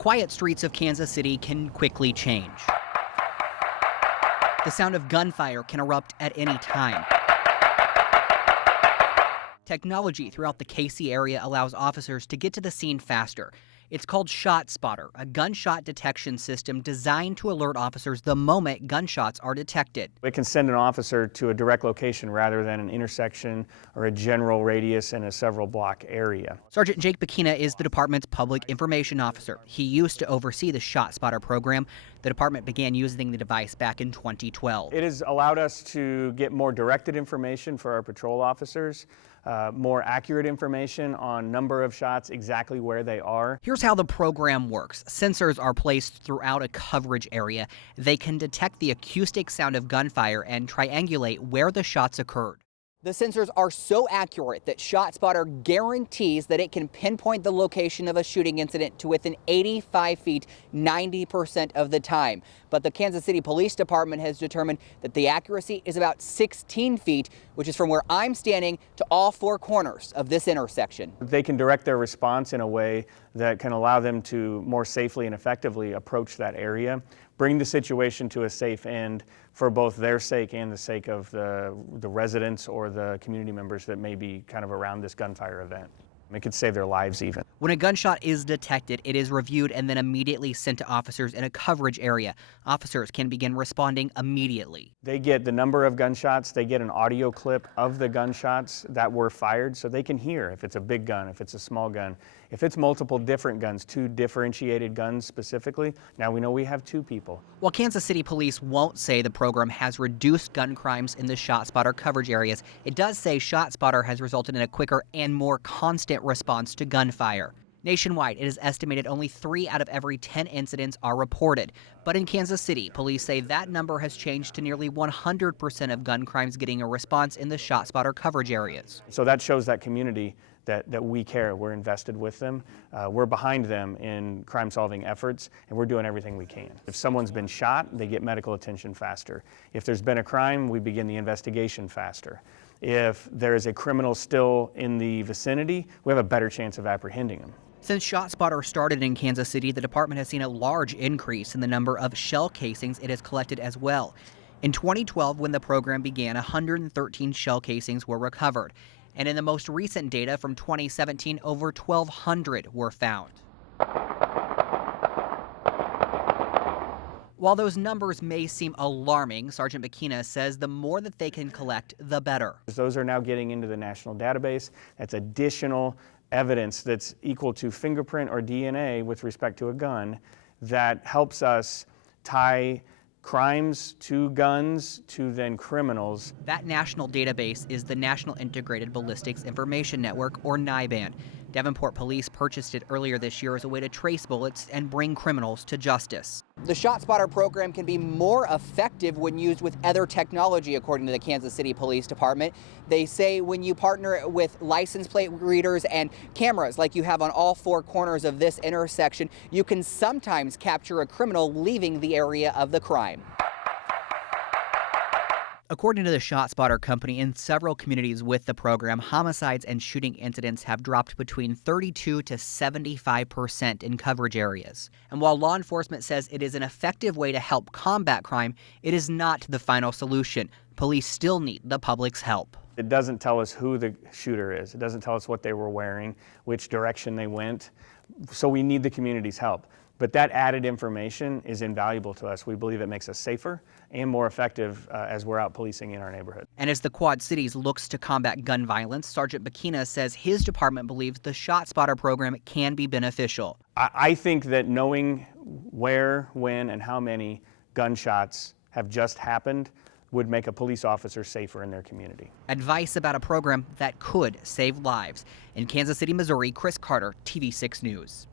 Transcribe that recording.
quiet streets of Kansas City can quickly change. The sound of gunfire can erupt at any time. Technology throughout the Kwqc area allows officers to get to the scene faster. It's called ShotSpotter, a gunshot detection system designed to alert officers the moment gunshots are detected. It can send an officer to a direct location rather than an intersection or a general radius in a several block area. Sergeant Jake Bakina is the department's public information officer. He used to oversee the ShotSpotter program. The department began using the device back in 2012. It has allowed us to get more directed information for our patrol officers, more accurate information on number of shots, exactly where they are. Here's how the program works. Sensors are placed throughout a coverage area. They can detect the acoustic sound of gunfire and triangulate where the shots occurred. The sensors are so accurate that ShotSpotter guarantees that it can pinpoint the location of a shooting incident to within 85 feet 90% of the time. But the Kansas City Police Department has determined that the accuracy is about 16 feet, which is from where I'm standing to all four corners of this intersection. They can direct their response in a way that can allow them to more safely and effectively approach that area, bring the situation to a safe end for both their sake and the sake of the residents or the community members that may be kind of around this gunfire event. It could save their lives even. When a gunshot is detected, it is reviewed and then immediately sent to officers in a coverage area. Officers can begin responding immediately. They get the number of gunshots, they get an audio clip of the gunshots that were fired so they can hear if it's a big gun, if it's a small gun. If it's multiple different guns, two differentiated guns specifically, now we know we have two people. While Kansas City Police won't say the program has reduced gun crimes in the ShotSpotter coverage areas, it does say ShotSpotter has resulted in a quicker and more constant response to gunfire. Nationwide, it is estimated only 3 out of every 10 incidents are reported. But in Kansas City, police say that number has changed to nearly 100% of gun crimes getting a response in the ShotSpotter coverage areas. So that shows that community that we care, we're invested with them, we're behind them in crime-solving efforts, and we're doing everything we can. If someone's been shot, they get medical attention faster. If there's been a crime, we begin the investigation faster. If there is a criminal still in the vicinity, we have a better chance of apprehending them. Since ShotSpotter started in Kansas City, the department has seen a large increase in the number of shell casings it has collected as well. In 2012, when the program began, 113 shell casings were recovered. And in the most recent data from 2017, over 1,200 were found. While those numbers may seem alarming, Sergeant Bakina says the more that they can collect, the better. Those are now getting into the national database. That's additional evidence that's equal to fingerprint or DNA with respect to a gun that helps us tie crimes to guns to then criminals. That national database is the National Integrated Ballistics Information Network, or NIBAN. Davenport Police purchased it earlier this year as a way to trace bullets and bring criminals to justice. The ShotSpotter program can be more effective when used with other technology, according to the Kansas City Police Department. They say when you partner with license plate readers and cameras like you have on all four corners of this intersection, you can sometimes capture a criminal leaving the area of the crime. According to the ShotSpotter company, in several communities with the program, homicides and shooting incidents have dropped between 32 to 75% in coverage areas. And while law enforcement says it is an effective way to help combat crime, it is not the final solution. Police still need the public's help. It doesn't tell us who the shooter is. It doesn't tell us what they were wearing, which direction they went. So we need the community's help. But that added information is invaluable to us. We believe it makes us safer and more effective as we're out policing in our neighborhood. And as the Quad Cities looks to combat gun violence, Sergeant Bakina says his department believes the ShotSpotter program can be beneficial. I think that knowing where, when, and how many gunshots have just happened would make a police officer safer in their community. Advice about a program that could save lives. In Kansas City, Missouri, Chris Carter, TV6 News.